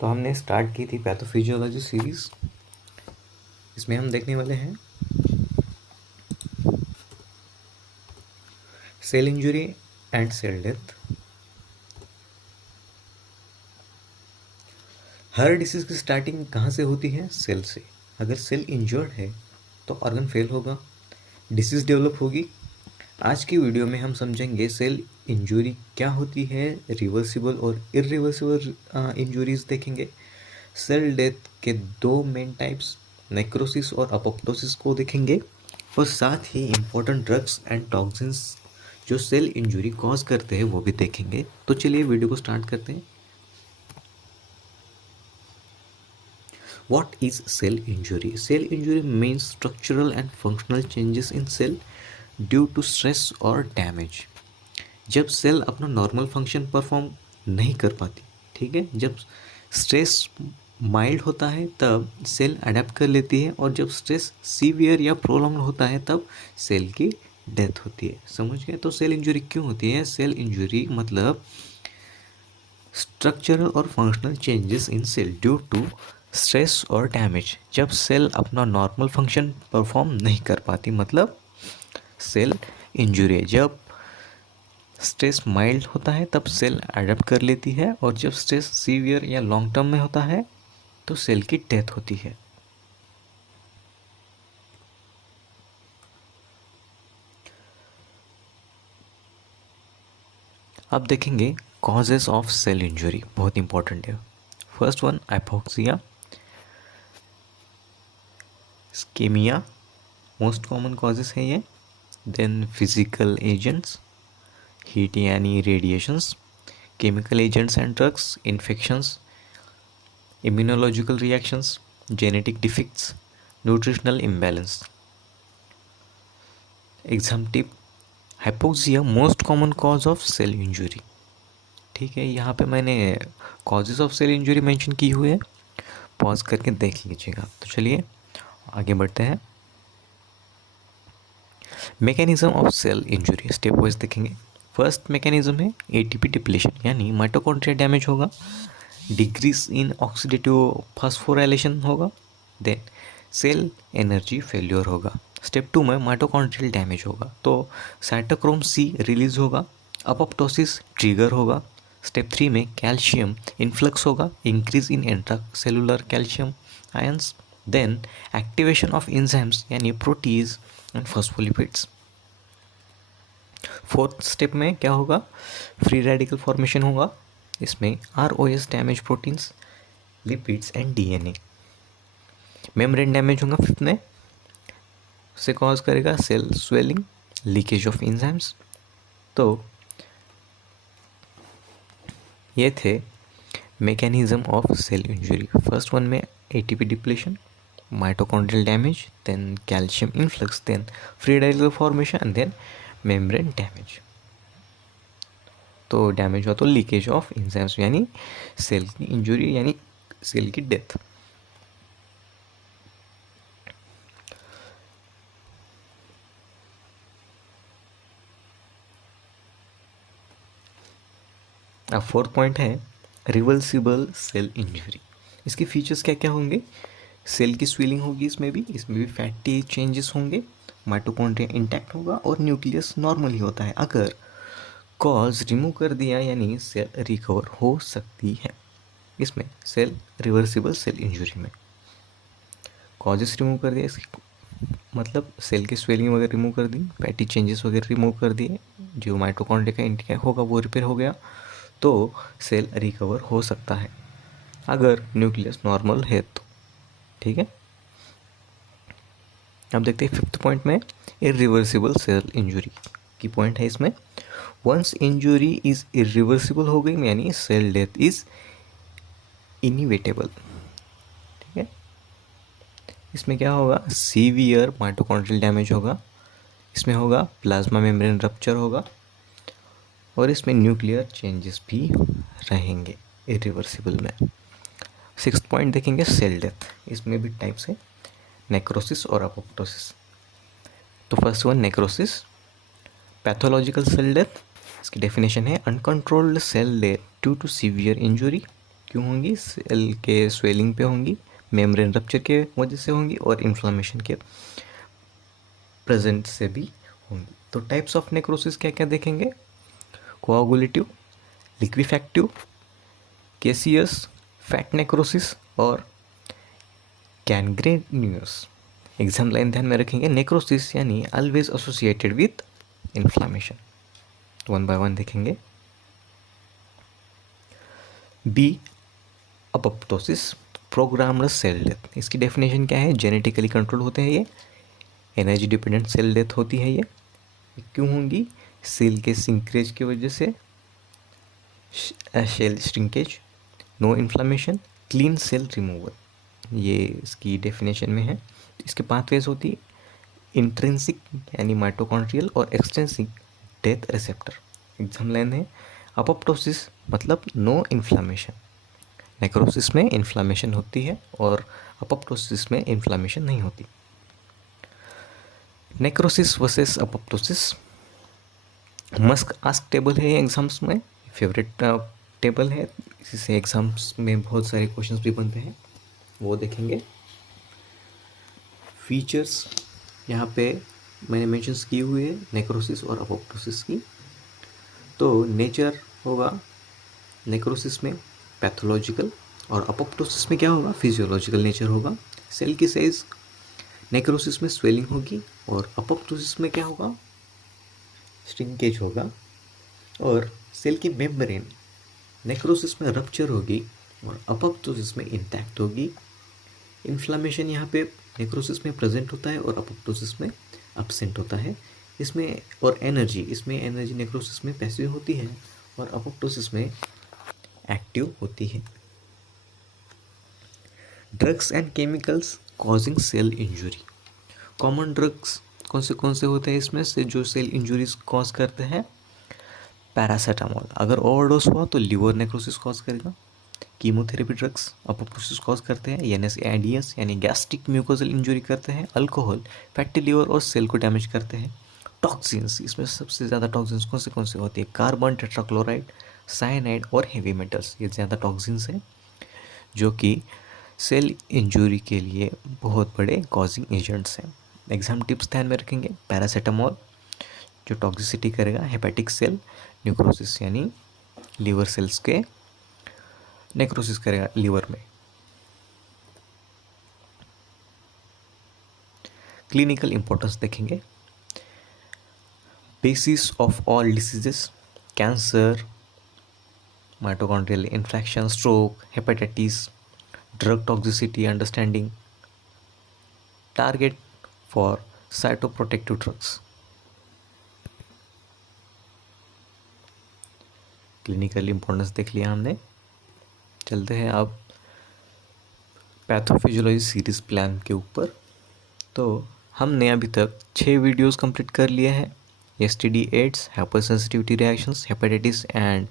तो हमने स्टार्ट की थी पैथोफिजियोलॉजी सीरीज़। इसमें हम देखने वाले हैं cell injury and cell death. हर डिसीज़ की स्टार्टिंग कहाँ से होती है? सेल से। अगर सेल इंजर्ड है तो ऑर्गन फेल होगा, डिसीज़ डेवलप होगी। आज की वीडियो में हम समझेंगे सेल इंजरी क्या होती है, रिवर्सिबल और इरिवर्सिबल इंजरीज देखेंगे। सेल डेथ के दो मेन टाइप्स, नेक्रोसिस और अपोप्टोसिस को देखेंगे, और साथ ही इम्पोर्टेंट ड्रग्स एंड टॉक्सिन्स जो सेल इंजरी कॉज करते हैं वो भी देखेंगे। तो चलिए वीडियो को स्टार्ट करते हैं। What is cell injury? Cell injury means structural and functional changes in cell due to stress or damage. जब सेल अपना नॉर्मल फंक्शन परफॉर्म नहीं कर पाती, ठीक है, जब स्ट्रेस माइल्ड होता है तब सेल अडेप्ट कर लेती है, और जब स्ट्रेस सीवियर या प्रोलॉन्ग होता है तब सेल की डेथ होती है। समझ गए? तो सेल इंजरी क्यों होती है? सेल इंजरी मतलब स्ट्रक्चरल और functional changes in cell due to stress और डैमेज। जब सेल अपना नॉर्मल फंक्शन परफॉर्म नहीं कर पाती, मतलब सेल इंजरी है। जब स्ट्रेस माइल्ड होता है तब सेल अडेप्ट कर लेती है, और जब स्ट्रेस सीवियर या लॉन्ग टर्म में होता है तो सेल की डेथ होती है। अब देखेंगे कॉजेस ऑफ सेल इंजरी, बहुत इंपॉर्टेंट है। First one, hypoxia, ischemia, most common causes है ये। देन फिजिकल एजेंट्स, हीट यानी radiations, chemical agents and drugs, infections, immunological reactions, genetic defects, nutritional imbalance. Exam tip, hypoxia most common cause of cell injury. ठीक है, यहाँ पे मैंने causes of cell injury mention की हुई है, पॉज करके देख लीजिएगा। तो चलिए आगे बढ़ते हैं। Mechanism of cell injury stepwise देखेंगे। फर्स्ट मैकेनिज्म है एटीपी डिप्लीशन, यानी माइटोकॉन्ड्रिया डैमेज होगा, डिक्रीज इन ऑक्सीडेटिव फास्फोराइलेशन होगा, देन सेल एनर्जी फेल्योर होगा। स्टेप 2 में माइटोकॉन्ड्रियल डैमेज होगा तो साइटोक्रोम सी रिलीज होगा, अपोप्टोसिस ट्रिगर होगा। स्टेप 3 में कैल्शियम इन्फ्लक्स होगा, increase in intracellular calcium ions, then activation of enzymes यानी protease and phospholipids. Fourth step में क्या होगा? फ्री रेडिकल फॉर्मेशन होगा, इसमें ROS damage proteins, lipids and DNA। Membrane damage होगा फिफ्थ में, से कॉज करेगा cell swelling, leakage of enzymes. तो ये थे mechanism of cell injury. First one में ATP depletion, mitochondrial damage, then calcium influx, then free radical formation and then membrane damage. तो damage हुआ तो लीकेज ऑफ एंजाइम्स यानी cell की injury यानी सेल की डेथ। अब फोर्थ पॉइंट है रिवर्सिबल सेल इंजरी। इसके फीचर्स क्या क्या होंगे? सेल की स्विलिंग होगी, इसमें भी फैटी चेंजेस होंगे, माइटोकॉन्ड्रिया इंटैक्ट होगा और न्यूक्लियस नॉर्मल ही होता है। अगर कॉज रिमूव कर दिया यानी सेल रिकवर हो सकती है। इसमें सेल रिवर्सिबल सेल इंजरी में कॉजेस रिमूव कर दिया, मतलब सेल की स्वेलिंग वगैरह रिमूव कर दी, फैटी चेंजेस वगैरह रिमूव कर दिए, जो माइटोकॉन्ड्रिया का इंटैक्ट होगा वो रिपेयर हो गया, तो सेल रिकवर हो सकता है अगर न्यूक्लियस नॉर्मल है तो। ठीक है, अब देखते हैं फिफ्थ पॉइंट में इरिवर्सिबल सेल इंजरी की पॉइंट है। इसमें वंस इंजरी इज इरिवर्सिबल हो गई यानी सेल डेथ इज इनिवेटेबल। ठीक है, इसमें क्या होगा? सीवियर माइटोकॉन्ड्रियल डैमेज होगा, इसमें होगा प्लाज्मा मेम्ब्रेन रप्चर होगा, और इसमें न्यूक्लियर चेंजेस भी रहेंगे इरिवर्सिबल में। सिक्स्थ पॉइंट देखेंगे सेल डेथ। इसमें भी टाइप्स है, नेक्रोसिस और अपोप्टोसिस। तो first one necrosis, pathological cell death. इसकी डेफिनेशन है uncontrolled cell death due to severe injury, क्यों होंगी? सेल के स्वेलिंग पे होंगी, मेम्ब्रेन रप्चर के वजह से होंगी और इन्फ्लामेशन के प्रेजेंट से भी होंगी। तो टाइप्स ऑफ नेक्रोसिस क्या क्या देखेंगे? Coagulative, liquefactive, caseous, fat necrosis और गैंग्रेनियस। एग्जाम लाइन ध्यान में रखेंगे। नेक्रोसिस यानी always associated with inflammation. One by one देखेंगे। B, apoptosis, programmed cell death. इसकी डेफिनेशन क्या है? जेनेटिकली कंट्रोल होते हैं ये, एनर्जी डिपेंडेंट सेल डेथ होती है ये। क्यों होंगी? सेल के सिंक्रेज की वजह से, cell shrinkage, no inflammation, clean cell removal. ये इसकी डेफिनेशन में है। इसके पाथवेज होती है इंट्रिंसिक यानी माइटोकॉन्ड्रियल और extrinsic death receptor. Exam line है। अपोप्टोसिस मतलब नो इन्फ्लामेशन, नेक्रोसिस में इन्फ्लामेशन होती है और अपोप्टोसिस में इन्फ्लामेशन नहीं होती। Necrosis versus apoptosis must ask table है एग्जाम्स में, फेवरेट टेबल है, इसी से एग्जाम्स में बहुत सारे क्वेश्चंस भी बनते हैं, वो देखेंगे। फीचर्स यहाँ पे मैंने मेंशंस किए हुए हैं नेक्रोसिस और अपोप्टोसिस की। तो नेचर होगा नेक्रोसिस में पैथोलॉजिकल और अपोप्टोसिस में क्या होगा? फिजियोलॉजिकल नेचर होगा। सेल की साइज नेक्रोसिस में स्वेलिंग होगी और अपोप्टोसिस में क्या होगा? श्रिंकेज होगा। और सेल की मेम्ब्रेन नेक्रोसिस में रप्चर होगी और अपोप्टोसिस में इंटैक्ट होगी। इन्फ्लामेशन यहाँ पे नेक्रोसिस में प्रेजेंट होता है और अपोप्टोसिस में एब्सेंट होता है। इसमें और इसमें एनर्जी नेक्रोसिस में पैसिव होती है और अपोप्टोसिस में एक्टिव होती है। Drugs and chemicals causing cell injury. Common drugs कौन से होते हैं इसमें से जो सेल इंजुरीज कॉज करते हैं? पैरासीटामोल, अगर ओवरडोज हुआ तो लिवर नेक्रोसिस कॉज करेगा। कीमोथेरेपी ड्रग्स अपोप्टोसिस कॉज करते हैं। NSAIDs यानी गैस्ट्रिक म्यूकोजल इंजुरी करते हैं। अल्कोहल फैटी लिवर और सेल को डैमेज करते हैं। टॉक्सिन्स, इसमें सबसे ज़्यादा टॉक्सिन्स कौन से होती है? कार्बन टेट्राक्लोराइड, साइनाइड और हेवी मेटल्स, ये ज़्यादा टॉक्सिन्स हैं जो कि सेल इंजुरी के लिए बहुत बड़े कॉजिंग एजेंट्स हैं। एग्जाम टिप्स ध्यान में रखेंगे। पैरासीटामोल जो टॉक्सिसिटी करेगा, हेपेटिक सेल न्यूक्रोसिस यानी लीवर सेल्स के नेक्रोसिस करेगा लीवर में। क्लिनिकल इंपॉर्टेंस देखेंगे। Basis of all diseases, cancer, mitochondrial infection, stroke, hepatitis, drug toxicity understanding, target for cytoprotective drugs. Clinical importance देख लिया हमने। चलते हैं अब पैथोफिजियोलॉजी सीरीज प्लान के ऊपर। तो हमने अभी तक 6 वीडियोस कंप्लीट कर लिए हैं। STD, AIDS, hypersensitivity reactions, hepatitis and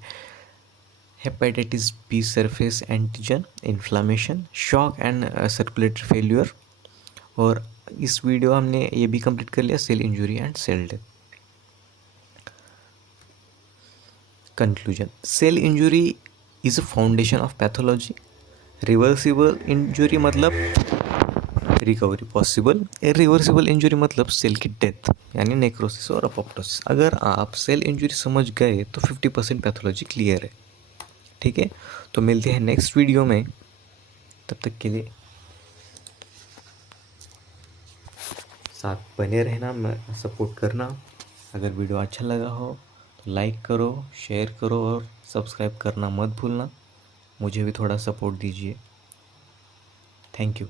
hepatitis B surface antigen, inflammation, shock and circulatory failure. और इस वीडियो हमने ये भी कंप्लीट कर लिया, cell injury and cell death. Conclusion, cell injury is a foundation of pathology. Reversible injury मतलब recovery possible, irreversible injury मतलब cell की डेथ यानी नेक्रोसिस और अपोप्टोसिस। अगर आप सेल इंजुरी समझ गए तो 50% पैथोलॉजी क्लियर है। ठीक है, तो मिलते हैं नेक्स्ट वीडियो में, तब तक के लिए साथ बने रहना, सपोर्ट करना। अगर वीडियो अच्छा लगा हो तो लाइक करो, शेयर करो और सब्सक्राइब करना मत भूलना। मुझे भी थोड़ा सपोर्ट दीजिए। Thank you.